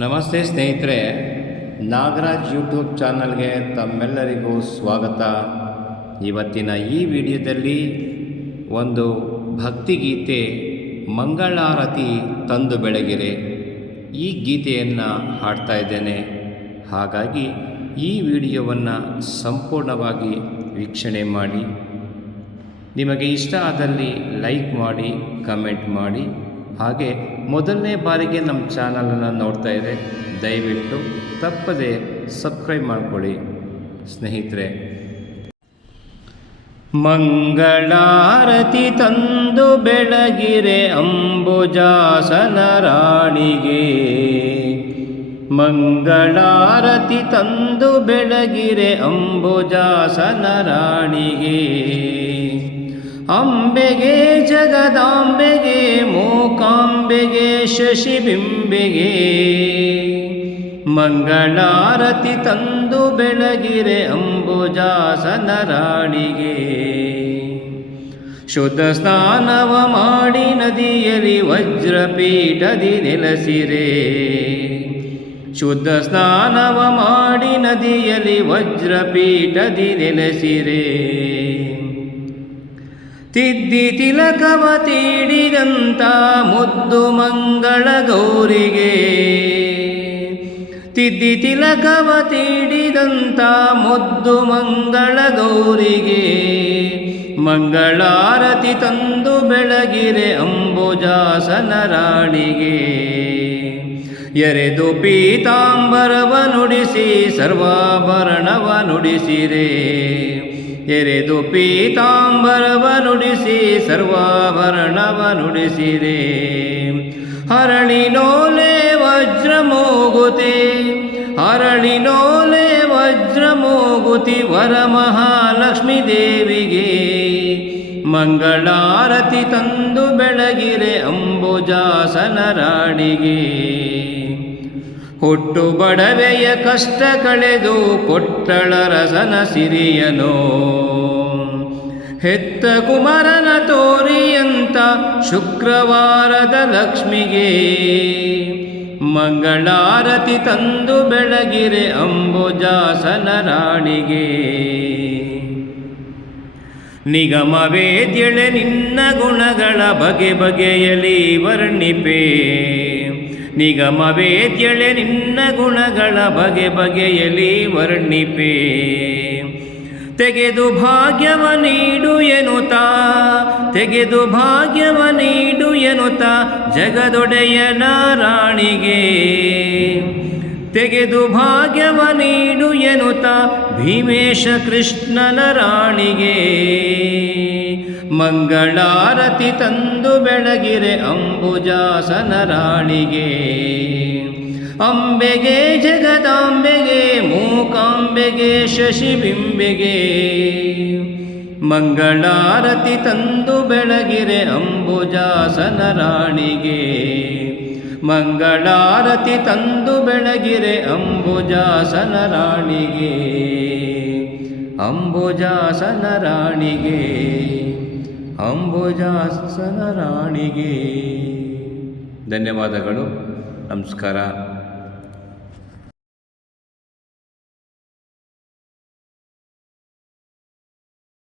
ನಮಸ್ತೆ ಸ್ನೇಹಿತರೆ, ನಾಗರಾಜ್ ಯೂಟ್ಯೂಬ್ ಚಾನಲ್ಗೆ ತಮ್ಮೆಲ್ಲರಿಗೂ ಸ್ವಾಗತ. ಇವತ್ತಿನ ಈ ವಿಡಿಯೋದಲ್ಲಿ ಒಂದು ಭಕ್ತಿಗೀತೆ ಮಂಗಳಾರತಿ ತಂದು ಬೆಳಗಿರೆ ಈ ಗೀತೆಯನ್ನು ಹಾಡ್ತಾ ಇದ್ದೇನೆ. ಹಾಗಾಗಿ ಈ ವಿಡಿಯೋವನ್ನು ಸಂಪೂರ್ಣವಾಗಿ ವೀಕ್ಷಣೆ ಮಾಡಿ. ನಿಮಗೆ ಇಷ್ಟ ಆದಲ್ಲಿ ಲೈಕ್ ಮಾಡಿ, ಕಮೆಂಟ್ ಮಾಡಿ. ಹಾಗೆ ಮೊದಲನೇ ಬಾರಿಗೆ ನಮ್ಮ ಚಾನಲನ್ನು ನೋಡ್ತಾ ಇದ್ದರೆ ದಯವಿಟ್ಟು ತಪ್ಪದೆ ಸಬ್ಸ್ಕ್ರೈಬ್ ಮಾಡಿಕೊಳ್ಳಿ ಸ್ನೇಹಿತರೆ. ಮಂಗಳಾರತಿ ತಂದು ಬೆಳಗಿರೆ ಅಂಬುಜಾಸನ ರಾಣಿಗೆ, ಮಂಗಳಾರತಿ ತಂದು ಬೆಳಗಿರೆ ಅಂಬುಜಾಸನ ರಾಣಿಗೆ. ಅಂಬೆಗೆ ಜಗದಾಂಬೆಗೆ, ಮೂಕಾಂಬೆಗೆ, ಶಶಿಬಿಂಬೆಗೆ, ಮಂಗಳಾರತಿ ತಂದು ಬೆಳಗಿರೆ ಅಂಬುಜಾಸನ ರಾಣಿಗೆ. ಶುದ್ಧ ಸ್ನಾನವ ಮಾಡಿ ನದಿಯಲ್ಲಿ ವಜ್ರಪೀಠದಿ ನೆಲೆಸಿರೆ, ಶುದ್ಧ ಸ್ನಾನವ ಮಾಡಿ ನದಿಯಲ್ಲಿ ವಜ್ರಪೀಠದಿ ನೆಲೆಸಿರೆ. ತಿದ್ದಿ ತಿಲಕವ ತೀಡಿದಂಥ ಮುದ್ದು ಮಂಗಳ ಗೌರಿಗೆ, ತಿದ್ದಿ ತಿಲಕವ ತೀಡಿದಂಥ ಮುದ್ದು ಮಂಗಳ ಗೌರಿಗೆ. ಮಂಗಳಾರತಿ ತಂದು ಬೆಳಗಿರೆ ಅಂಬುಜಾಸನ ರಾಣಿಗೆ. ಎರೆದು ಪೀತಾಂಬರವ ನುಡಿಸಿ ಸರ್ವಾಭರಣವ ನುಡಿಸಿರೆ, ಎರೆದು ಪೀತಾಂಬರವ ನುಡಿಸಿ ಸರ್ವಾಭರಣವ ನುಡಿಸಿರೆ. ಹರಳಿನೋಲೆ ವಜ್ರ ಮೂಗುತಿ, ಹರಳಿನೋಲೆ ವಜ್ರ ಮೂಗುತಿ ವರಮಹಾಲಕ್ಷ್ಮೀ ದೇವಿಗೆ. ಮಂಗಳಾರತಿ ತಂದು ಬೆಳಗಿರೆ ಅಂಬುಜಾಸನ ರಾಣಿಗೆ. ಹುಟ್ಟು ಬಡವೆಯ ಕಷ್ಟ ಕಳೆದು ಕೊಟ್ಟಳ ರಸನ ಸಿರಿಯನೋ, ಹೆತ್ತ ಕುಮಾರನ ತೋರಿಯಂತ ಶುಕ್ರವಾರದ ಲಕ್ಷ್ಮಿಗೆ. ಮಂಗಳಾರತಿ ತಂದು ಬೆಳಗಿರೆ ಅಂಬುಜಾಸನ ರಾಣಿಗೆ. ನಿಗಮ ವೇದ್ಯಳೆ ನಿನ್ನ ಗುಣಗಳ ಬಗೆ ಬಗೆಯಲಿ ವರ್ಣಿಪೆ, ನಿಗಮ ವೇದ್ಯಳೆ ನಿನ್ನ ಗುಣಗಳ ಬಗೆ ಬಗೆಯಲಿ ವರ್ಣಿಪೆ. ತೆಗೆದು ಭಾಗ್ಯವ ನೀಡು ಎನ್ನುತ್ತಾ, ತೆಗೆದು ಭಾಗ್ಯವ ನೀಡು ಎನ್ನುತ್ತಾ ಜಗದೊಡೆಯನ ರಾಣಿಗೆ. ತೆಗೆದು ಭಾಗ್ಯವ ನೀಡು ಎನ್ನುತ್ತಾ ಭೀಮೇಶ ಕೃಷ್ಣನ ರಾಣಿಗೆ. ಮಂಗಳಾರತಿ ತಂದು ಬೆಳಗಿರೆ ಅಂಬುಜಾಸನ ರಾಣಿಗೆ. ಅಂಬೆಗೆ ಜಗದಾಂಬೆಗೆ, ಮೂಕಾಂಬೆಗೆ, ಶಶಿಬಿಂಬೆಗೆ, ಮಂಗಳಾರತಿ ತಂದು ಬೆಳಗಿರೆ ಅಂಬುಜಾಸನ ರಾಣಿಗೆ. ಮಂಗಳಾರತಿ ತಂದು ಬೆಳಗಿರೆ ಅಂಬುಜಾಸನ ರಾಣಿಗೆ, ಅಂಬುಜಾಸನ ರಾಣಿಗೆ, ಅಂಬುಜಾಸನ ರಾಣಿಗೆ. ಧನ್ಯವಾದಗಳು. ನಮಸ್ಕಾರ.